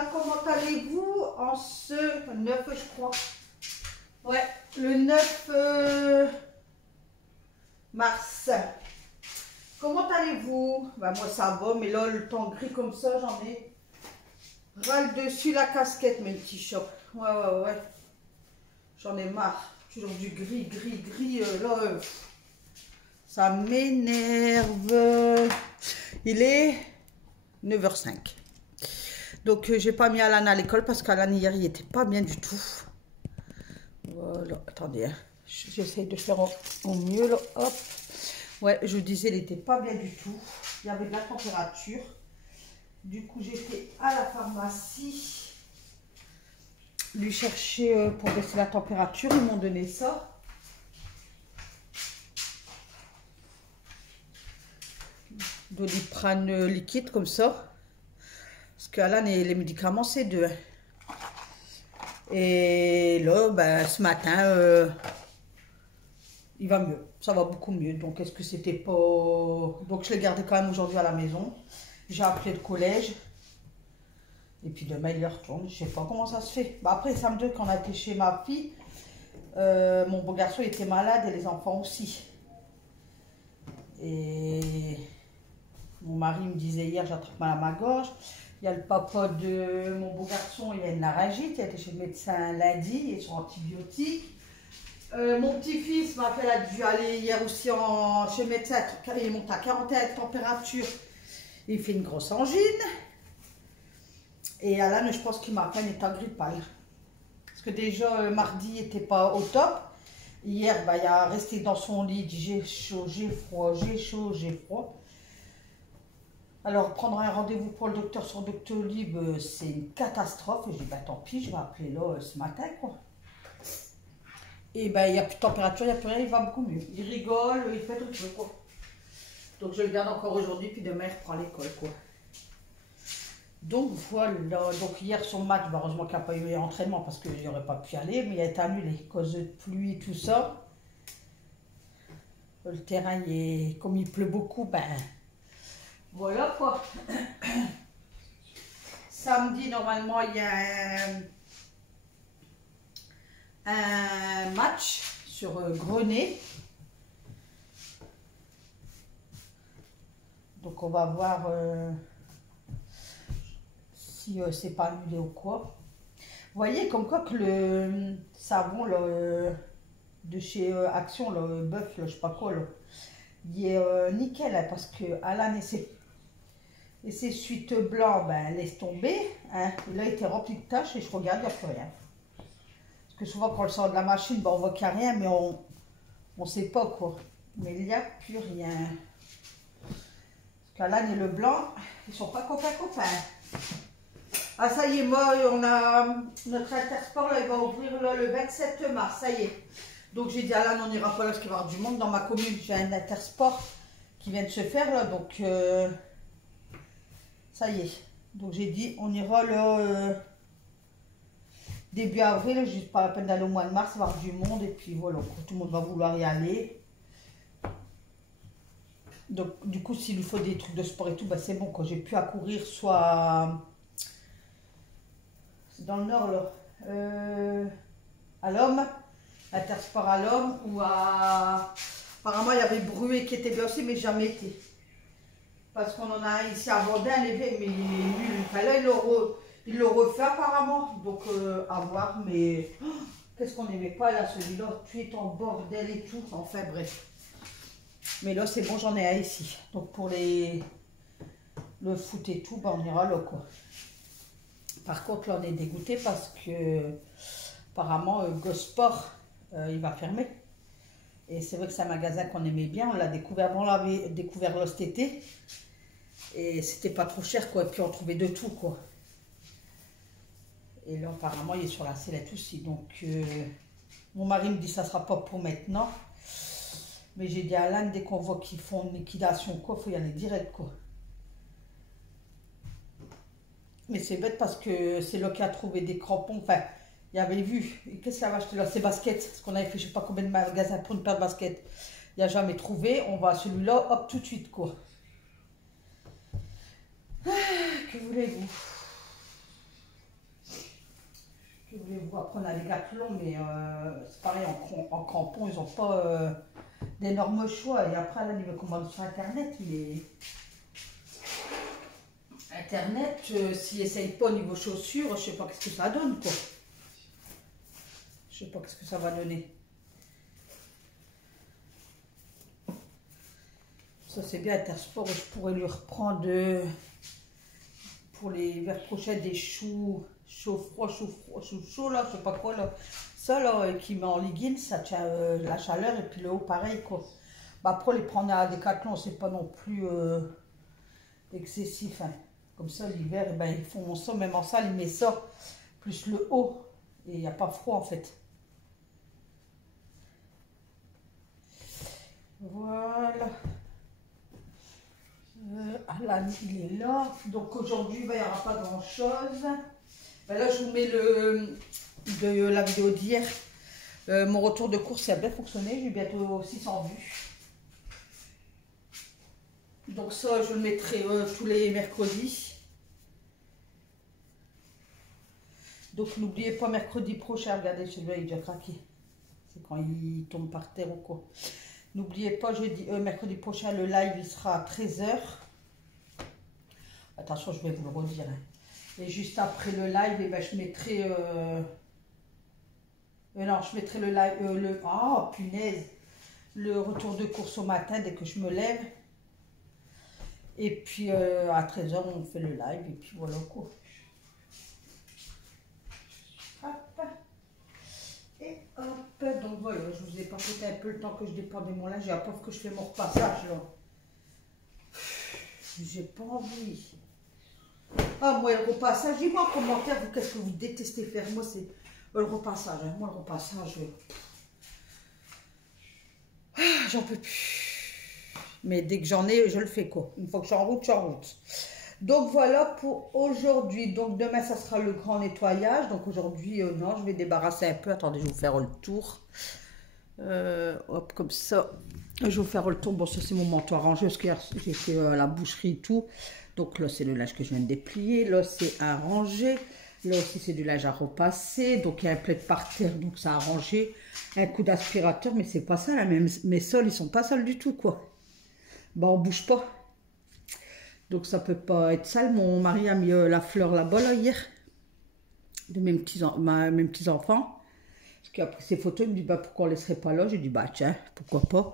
Voilà, comment allez-vous en ce 9, je crois. Ouais, le 9 mars. Comment allez-vous? Bah, moi ça va, mais là le temps gris comme ça, j'en ai ras le dessus la casquette, mes petits chocs. Ouais. J'en ai marre. Toujours du gris, ça m'énerve. Il est 9h05. Donc j'ai pas mis Alan à l'école parce qu'Alan hier il était pas bien du tout. Voilà, attendez, hein. J'essaye de faire au mieux là. Hop. Ouais, je vous disais, il était pas bien du tout. Il y avait de la température. Du coup, j'étais à la pharmacie lui chercher pour baisser la température. Ils m'ont donné ça. Doliprane liquide comme ça. Parce qu'Alan, les médicaments, c'est 2. Et là, ben, ce matin, il va mieux. Ça va beaucoup mieux. Donc, est-ce que c'était pas... Donc, je l'ai gardé quand même aujourd'hui à la maison. J'ai appelé le collège. Et puis demain, il y retourne. Je sais pas comment ça se fait. Bah, après, samedi, quand on a été chez ma fille, mon beau garçon était malade et les enfants aussi. Et mon mari me disait hier, j'attrape mal à ma gorge. Il y a le papa de mon beau garçon, il a une laryngite. Il a été chez le médecin lundi, il est sur antibiotiques. Mon petit-fils, il a dû aller hier aussi chez le médecin. Il monte à 41 de température. Il fait une grosse angine. Et Alan, je pense qu'il m'a fait un état grippal. Parce que déjà, mardi, il n'était pas au top. Hier, il a resté dans son lit, il dit j'ai chaud, j'ai froid, j'ai chaud, j'ai froid. Alors, prendre un rendez-vous pour le docteur sur Doctolib, c'est une catastrophe. Et je dis, bah tant pis, je vais appeler là ce matin, quoi. Et il n'y a plus de température, il n'y a plus rien, il va beaucoup mieux. Il rigole, il fait tout le truc, quoi. Donc, je le garde encore aujourd'hui, puis demain, il reprend l'école, quoi. Donc, voilà. Donc, hier, son match, heureusement qu'il n'y a pas eu entraînement, parce qu'il n'aurait pas pu aller, mais il a été annulé à cause de pluie et tout ça. Le terrain, comme il pleut beaucoup, ben... Voilà quoi. Samedi, normalement, il y a un match sur Grenay. Donc, on va voir si c'est pas annulé ou quoi. Vous voyez, comme quoi que le savon là, de chez Action, le bœuf, je sais pas quoi, là, il est nickel, hein, parce que Alan et ses suites blancs, ben, laisse tomber. Hein. Il a été rempli de taches et je regarde, il n'y a plus rien. Parce que souvent, quand on le sort de la machine, ben, on voit qu'il n'y a rien, mais on ne sait pas quoi. Mais il n'y a plus rien. Parce qu'Alan et le blanc, ils ne sont pas copains. Ah, ça y est, moi, on a notre Intersport, là, il va ouvrir là, le 27 mars, ça y est. Donc, j'ai dit, Alan, on n'ira pas là parce qu'il va y avoir du monde. Dans ma commune, j'ai un Intersport qui vient de se faire, là, donc... ça y est. Donc j'ai dit, on ira là début avril, juste pas la peine d'aller au mois de mars, voir du monde, et puis voilà, tout le monde va vouloir y aller. Donc du coup, s'il lui faut des trucs de sport et tout, bah, c'est bon, quand j'ai pu accourir, soit c'est dans le nord là, à l'Homme, Intersport à l'Homme, ou à... Apparemment, il y avait Bruet qui était bien aussi, mais jamais été. Parce qu'on en a ici à Vendin, mais il est nul. Enfin, là, il le refait apparemment. Donc, à voir. Mais oh, qu'est-ce qu'on n'aimait pas là, celui-là. Tu es en bordel et tout. Enfin, bref. Mais là, c'est bon, j'en ai un ici. Donc, pour le foot et tout, ben, on ira là, quoi. Par contre, là, on est dégoûté parce que, apparemment, Gosport, il va fermer. Et c'est vrai que c'est un magasin qu'on aimait bien. On l'a découvert, on l'avait découvert là cet été. Et c'était pas trop cher, quoi. Et puis on trouvait de tout, quoi. Et là, apparemment, il est sur la sellette aussi. Donc, mon mari me dit ça sera pas pour maintenant. Mais j'ai dit à Alan, dès qu'on voit qu'ils font une liquidation, quoi, il faut y aller direct, quoi. Mais c'est bête parce que c'est là qu'il a trouvé des crampons. Enfin, il avait vu. Qu'est-ce qu'il avait acheté là? Ses baskets. Parce qu'on avait fait je sais pas combien de magasins pour une paire de baskets. Il n'a jamais trouvé. On va à celui-là, hop, tout de suite, quoi. Ah, que voulez-vous? après on a des Decathlon, mais c'est pareil, en crampons, ils n'ont pas d'énormes choix. Et après, là, niveau commande sur Internet, Internet, s'ils n'essayent pas au niveau chaussures, je sais pas ce que ça donne, quoi. Je sais pas ce que ça va donner. Ça, c'est bien Intersport, je pourrais lui reprendre pour les vers prochains des choux chaud-froid, chaud, là, je sais pas quoi, là. Ça, là, qui met en legging, ça tient la chaleur, et puis le haut, pareil, quoi. Bah, après, les prendre à Decathlon, c'est pas non plus excessif, hein. Comme ça, l'hiver, eh ben, ils font ça, même en salle, ils mettent ça, plus le haut, et il n'y a pas froid, en fait. Voilà. Là, il est là. Donc aujourd'hui, il n'y aura pas grand chose. Ben là, je vous mets de la vidéo d'hier. Mon retour de course, il a bien fonctionné. J'ai bientôt 600 vues. Donc ça, je le mettrai tous les mercredis. Donc n'oubliez pas, mercredi prochain, regardez, celui-là, il est déjà craqué. C'est quand il tombe par terre ou quoi. N'oubliez pas, mercredi prochain, le live, il sera à 13 h. Attention, je vais vous le redire. Hein. Et juste après le live, eh ben, je mettrai... non, je mettrai le live... oh, punaise. Le retour de course au matin, dès que je me lève. Et puis, à 13 h, on fait le live. Et puis, voilà, quoi. Hop. Et hop, donc voilà, je vous ai papoté un peu le temps que je dépendais mon linge. J'ai la pauvre que je fais mon repassage là. J'ai pas envie. Ah, moi, le repassage, dis-moi en commentaire, vous, qu'est-ce que vous détestez faire? Moi, c'est le repassage. Hein. Moi, le repassage, j'en peux plus. Mais dès que j'en ai, je le fais quoi. Une fois que je suis en route, je suis en route. Donc voilà pour aujourd'hui. Donc demain, ça sera le grand nettoyage. Donc aujourd'hui, non, je vais débarrasser un peu. Attendez, je vais vous faire le tour. Hop, comme ça. Je vais vous faire le tour. Bon, ça, c'est mon manteau arrangé parce que j'ai fait la boucherie et tout. Donc là, c'est le linge que je viens de déplier. Là, c'est arrangé. Là aussi, c'est du linge à repasser. Donc il y a un plaid par terre, donc ça a arrangé. Un coup d'aspirateur, mais c'est pas ça là. Même mes sols, ils sont pas sales du tout, quoi. Bah, on bouge pas. Donc ça peut pas être sale. Mon mari a mis la fleur là-bas là, hier. De mes petits enfants. Parce qu'après ces photos, il me dit bah pourquoi on ne laisserait pas là. J'ai dit bah tiens, pourquoi pas.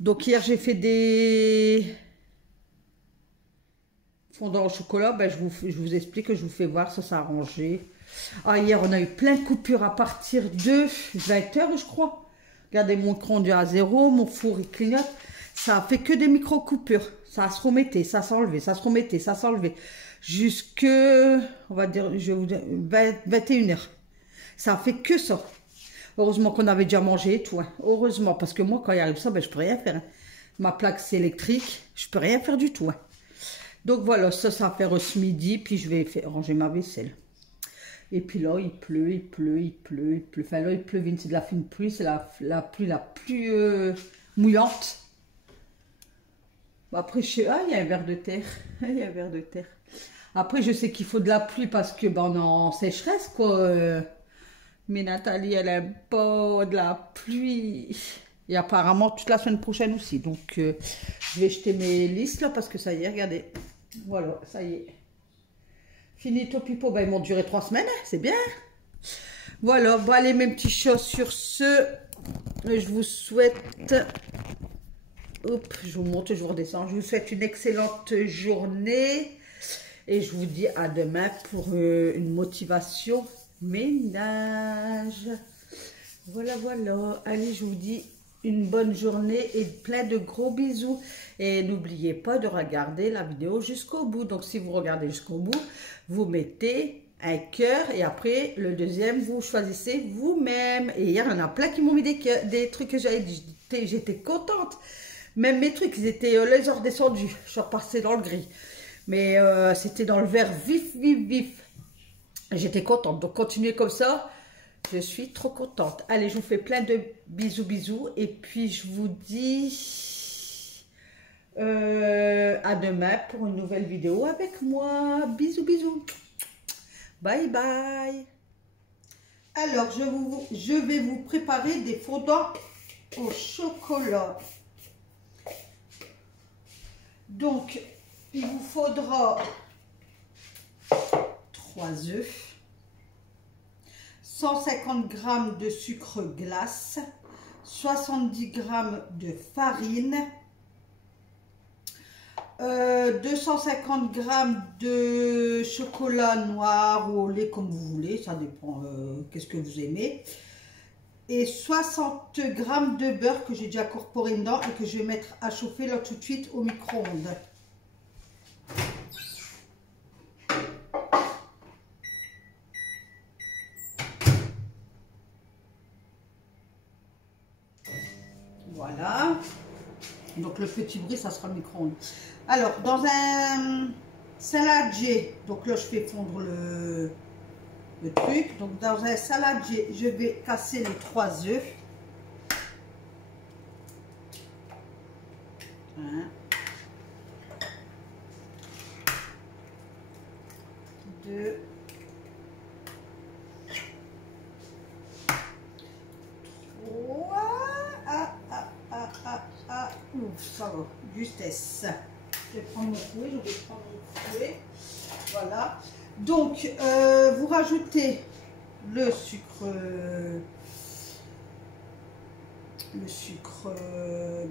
Donc hier j'ai fait des fondants au chocolat. Ben, je vous explique, je vous fais voir, ça s'est arrangé. Ah, hier on a eu plein de coupures à partir de 20 h je crois. Regardez, mon conduit à 0, mon four il clignote. Ça a fait que des micro-coupures. Ça se remettait, ça s'enlevait, ça se remettait, ça s'enlevait. Jusque, on va dire, je vais vous dire, 21 h. Ça a fait que ça. Heureusement qu'on avait déjà mangé et tout. Hein. Heureusement, parce que moi, quand il arrive ça, ben, je peux rien faire. Hein. Ma plaque, c'est électrique. Je peux rien faire du tout. Hein. Donc voilà, ça va faire ce midi. Puis je vais ranger ma vaisselle. Et puis là, il pleut, il pleut, il pleut, il pleut. Enfin là, il pleut, c'est de la fine pluie. C'est la pluie la plus mouillante. Après, il y a un ver de terre. Il y a un ver de terre. Après, je sais qu'il faut de la pluie parce que ben, on est en sécheresse, quoi. Mais Nathalie, elle aime pas de la pluie. Et apparemment, toute la semaine prochaine aussi. Donc, je vais jeter mes listes là parce que ça y est, regardez. Voilà, ça y est. Finito pipo, ben, ils m'ont duré 3 semaines. Hein, c'est bien. Voilà, bon, allez, mes petits chats, sur ce, je vous souhaite... Hop, je vous monte, je vous redescends. Je vous souhaite une excellente journée. Et je vous dis à demain pour une motivation ménage. Voilà, voilà. Allez, je vous dis une bonne journée et plein de gros bisous. Et n'oubliez pas de regarder la vidéo jusqu'au bout. Donc, si vous regardez jusqu'au bout, vous mettez un cœur et après, le deuxième, vous choisissez vous-même. Et hier, il y en a plein qui m'ont mis des trucs que j'avais dit. J'étais contente. Même mes trucs, ils étaient les heures descendus. Je suis repassée dans le gris. Mais c'était dans le vert vif, vif, vif. J'étais contente. Donc, continuez comme ça. Je suis trop contente. Allez, je vous fais plein de bisous, bisous. Et puis, je vous dis à demain pour une nouvelle vidéo avec moi. Bisous, bisous. Bye, bye. Alors, je vais vous préparer des fondants au chocolat. Donc, il vous faudra 3 œufs, 150 g de sucre glace, 70 g de farine, 250 g de chocolat noir ou au lait comme vous voulez, ça dépend qu'est-ce que vous aimez, et 60 g de beurre que j'ai déjà incorporé dedans et que je vais mettre à chauffer là tout de suite au micro-ondes. Voilà, donc le petit bruit ça sera le micro-ondes. Alors dans un saladier, donc là je fais fondre le truc, donc dans un saladier je vais casser les 3 œufs. 1, 2, 3. Ouf, ça va, justesse. Je vais prendre mon fouet, voilà. Donc, vous rajoutez le sucre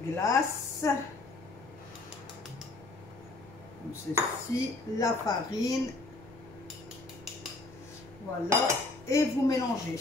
glace, comme ceci, la farine, voilà, et vous mélangez.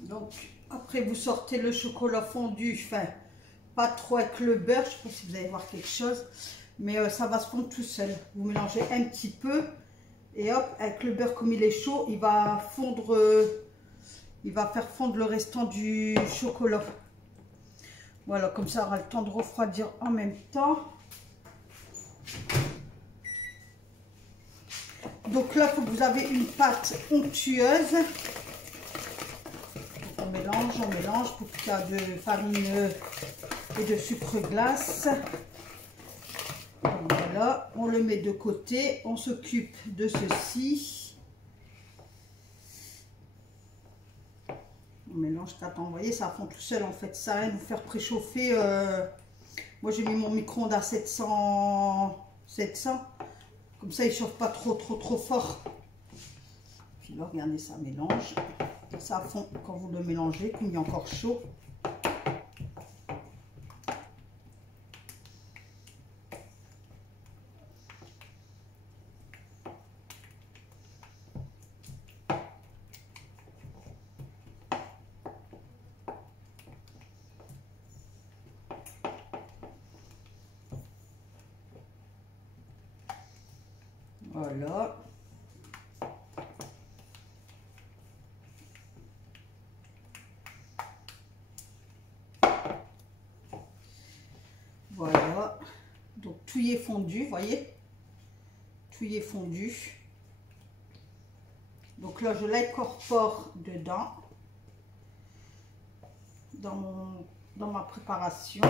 Donc, après, vous sortez le chocolat fondu, enfin, pas trop avec le beurre, je ne sais pas si vous allez voir quelque chose, mais ça va se fondre tout seul. Vous mélangez un petit peu, et hop, avec le beurre, comme il est chaud, il va fondre, il va faire fondre le restant du chocolat. Voilà, comme ça, on aura le temps de refroidir en même temps. Donc là, il faut que vous avez une pâte onctueuse. On mélange pour qu'il y ait de farine et de sucre glace. Voilà, on le met de côté, on s'occupe de ceci. On mélange, attends, vous voyez, ça fond tout seul en fait, ça rien de vous faire préchauffer. Moi j'ai mis mon micro-ondes à 700, comme ça il chauffe pas trop fort. Puis là, regardez, ça mélange. Ça fond quand vous le mélangez, comme il est encore chaud. Voilà. Voilà, donc tout y est fondu, vous voyez, tout y est fondu. Donc là, je l'incorpore dedans, dans ma préparation.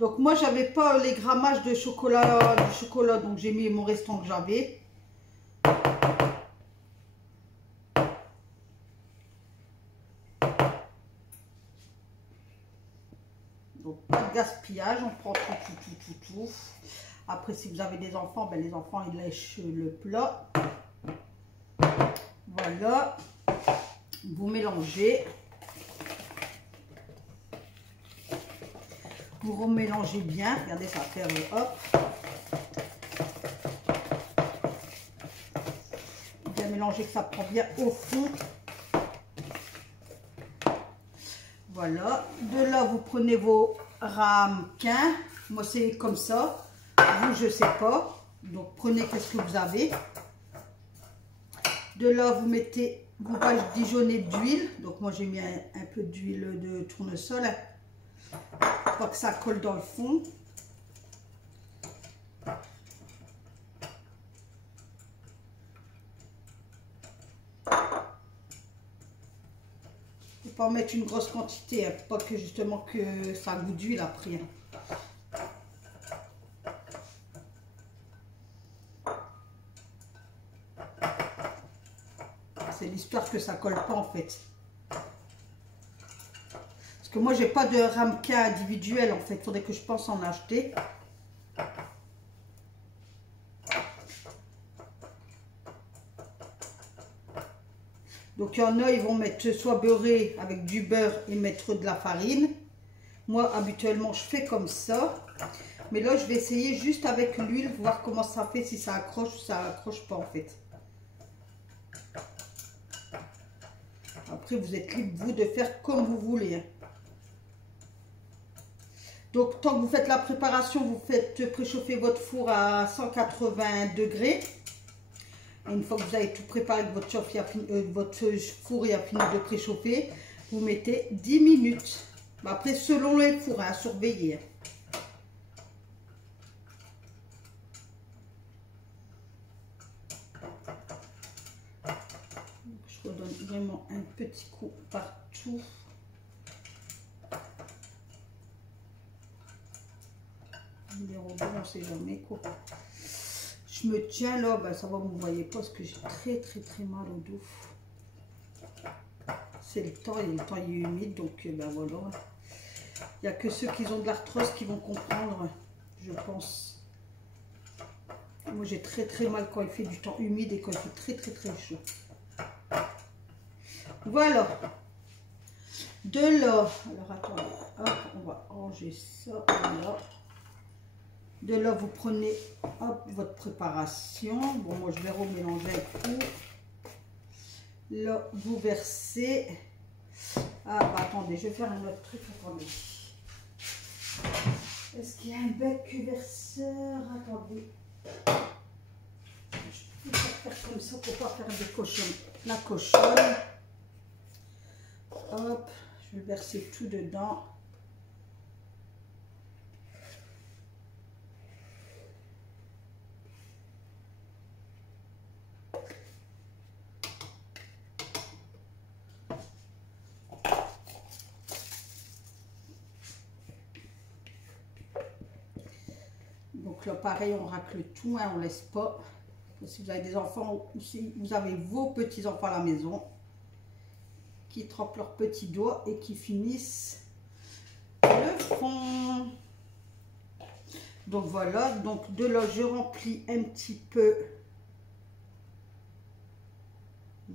Donc moi, j'avais pas les grammages de chocolat, du chocolat, donc j'ai mis mon restant que j'avais. Donc pas de gaspillage, on prend tout. Après, si vous avez des enfants, ben, les enfants ils lèchent le plat. Voilà, vous mélangez. Vous remélangez bien, regardez, ça va faire hop. mélanger, que ça prend bien au fond. Voilà. De là, vous prenez vos ramequins. Moi, c'est comme ça. Vous, je sais pas. Donc, prenez qu'est-ce que vous avez. De là, vous mettez vos badigeonnées d'huile. Donc, moi, j'ai mis un peu d'huile de tournesol. Pour que ça colle dans le fond. Pas en mettre une grosse quantité, hein, pas que justement que ça a goût d'huile après. C'est l'histoire que ça colle pas en fait. Parce que moi j'ai pas de ramequin individuel en fait, il faudrait que je pense en acheter. Donc il y en a, ils vont mettre soit beurré avec du beurre et mettre de la farine. Moi habituellement je fais comme ça. Mais là je vais essayer juste avec l'huile, voir comment ça fait, si ça accroche ou ça accroche pas en fait. Après vous êtes libre vous de faire comme vous voulez. Donc tant que vous faites la préparation, vous faites préchauffer votre four à 180 degrés. Et une fois que vous avez tout préparé, que votre four a fini de préchauffer, vous mettez 10 minutes. Après, selon les fours, à surveiller. Je redonne vraiment un petit coup partout. Les robots, on ne sait jamais quoi. Je me tiens là, ben ça va, vous ne voyez pas parce que j'ai très mal au dos. C'est le temps, et le temps il est humide, donc ben voilà. Il n'y a que ceux qui ont de l'arthrose qui vont comprendre, je pense. Moi j'ai très mal quand il fait du temps humide et quand il fait très chaud. Voilà. De là, alors attendez, hop, on va ranger ça, voilà. De là, vous prenez hop, votre préparation. Bon, moi, je vais remélanger un coup. Là, vous versez. Ah, bah, attendez, je vais faire un autre truc. Attendez. Est-ce qu'il y a un bec verseur? Attendez. Je vais faire comme ça pour pas faire des cochons. La cochonne. Hop, je vais verser tout dedans. Donc là, pareil, on racle tout, hein, on laisse pas. Si vous avez des enfants ou si vous avez vos petits-enfants à la maison qui trempent leurs petits doigts et qui finissent le fond. Donc voilà, donc de là, je remplis un petit peu.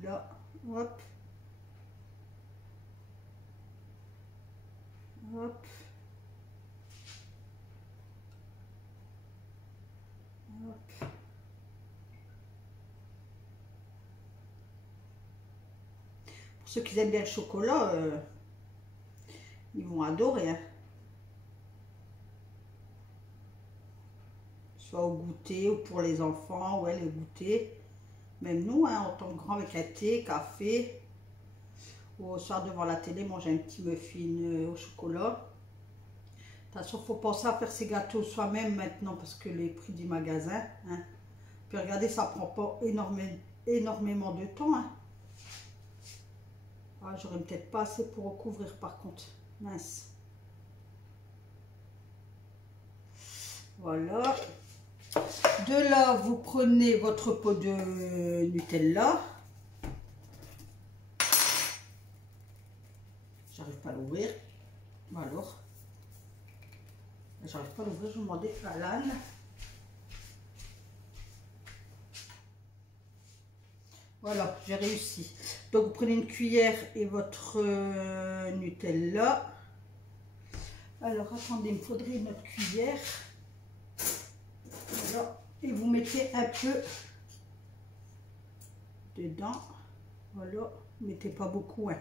Là, hop. Hop. Hop. Pour ceux qui aiment bien le chocolat, ils vont adorer. Hein. Soit au goûter ou pour les enfants, ouais, le goûter. Même nous, hein, en tant que grand avec un thé, café, ou au soir devant la télé, manger un petit muffin au chocolat. De toute façon, il faut penser à faire ses gâteaux soi-même maintenant parce que les prix du magasin. Hein. Puis regardez, ça prend pas énormément de temps. Hein. Ah, j'aurais peut-être pas assez pour recouvrir par contre. Mince. Voilà. De là, vous prenez votre pot de Nutella. J'arrive pas à l'ouvrir. Alors, j'arrive pas à l'ouvrir, je vais demander à l'âne. Voilà, j'ai réussi. Donc, vous prenez une cuillère et votre Nutella. Alors, attendez, il me faudrait une autre cuillère. Voilà. Et vous mettez un peu dedans. Voilà, mettez pas beaucoup, hein.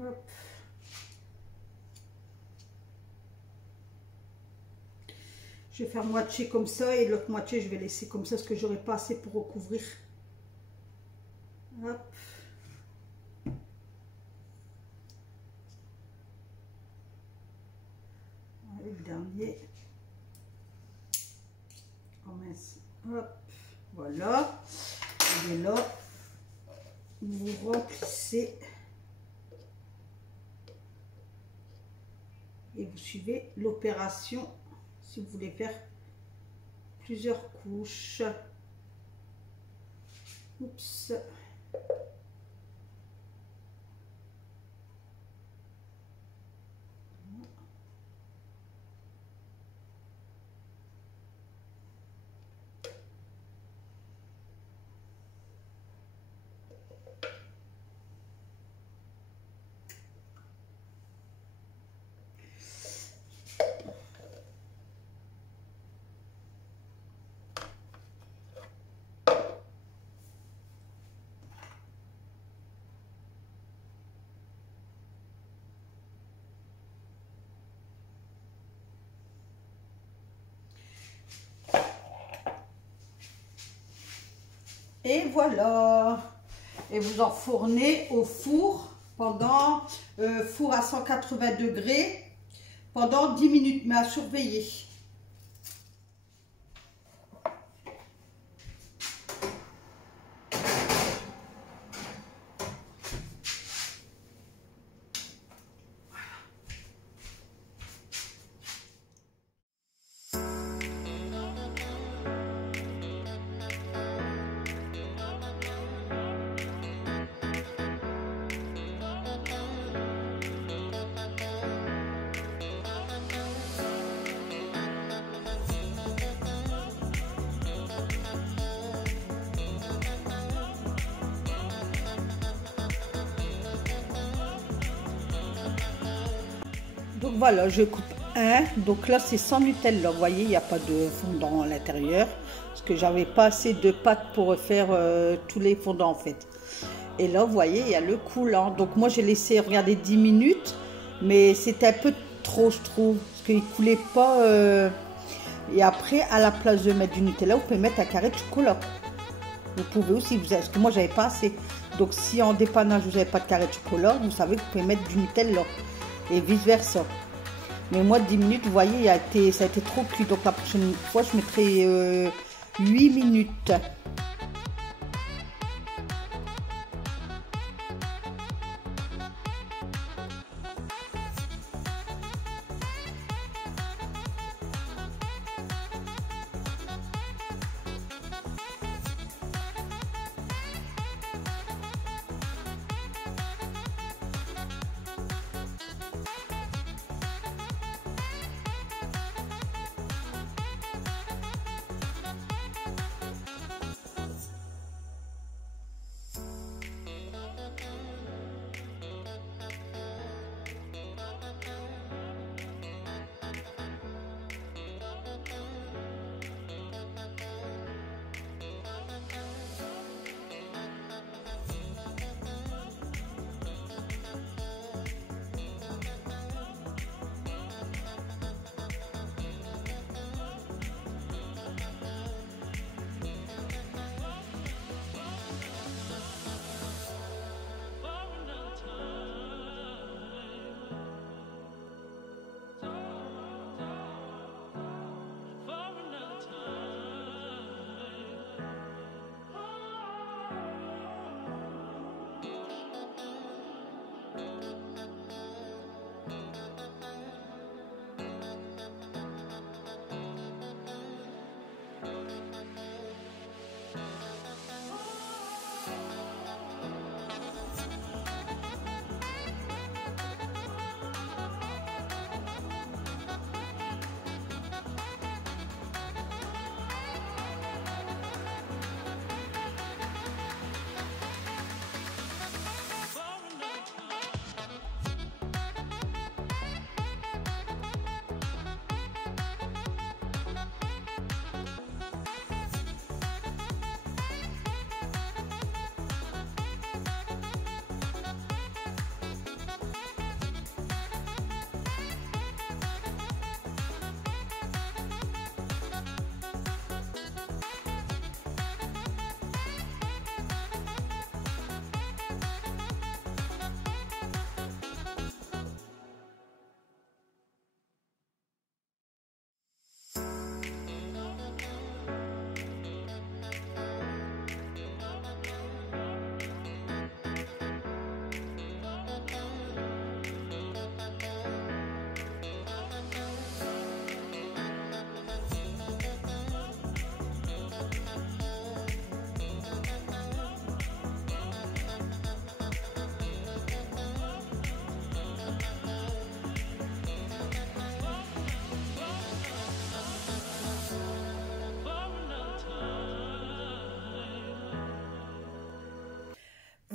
Hop. Je vais faire moitié comme ça et l'autre moitié je vais laisser comme ça parce que j'aurai pas assez pour recouvrir. Hop. Allez, le dernier. Oh mince. Hop. Voilà. Et là, vous remplissez. Et vous suivez l'opération si vous voulez faire plusieurs couches. Oups. Et voilà. Et vous enfournez au four pendant four à 180 degrés pendant 10 minutes, mais à surveiller. Donc voilà, je coupe un. Donc là, c'est sans Nutella. Vous voyez, il n'y a pas de fondant à l'intérieur. Parce que j'avais pas assez de pâte pour faire tous les fondants en fait. Et là, vous voyez, il y a le coulant. Donc moi, j'ai laissé regarder 10 minutes. Mais c'était un peu trop, je trouve. Parce qu'il ne coulait pas. Et après, à la place de mettre du Nutella, vous pouvez mettre un carré de chocolat. Vous pouvez aussi, parce que moi, j'avais pas assez. Donc si en dépannage, vous n'avez pas de carré de chocolat, vous savez que vous pouvez mettre du Nutella. Et vice versa. Mais moi 10 minutes, vous voyez, ça a été trop cuit. Donc la prochaine fois je mettrai 8 minutes.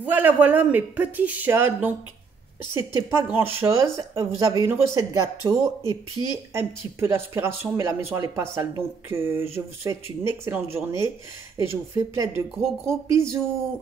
Voilà, voilà mes petits chats. Donc, c'était pas grand-chose. Vous avez une recette gâteau et puis un petit peu d'aspiration, mais la maison elle est pas sale. Donc, je vous souhaite une excellente journée et je vous fais plein de gros bisous.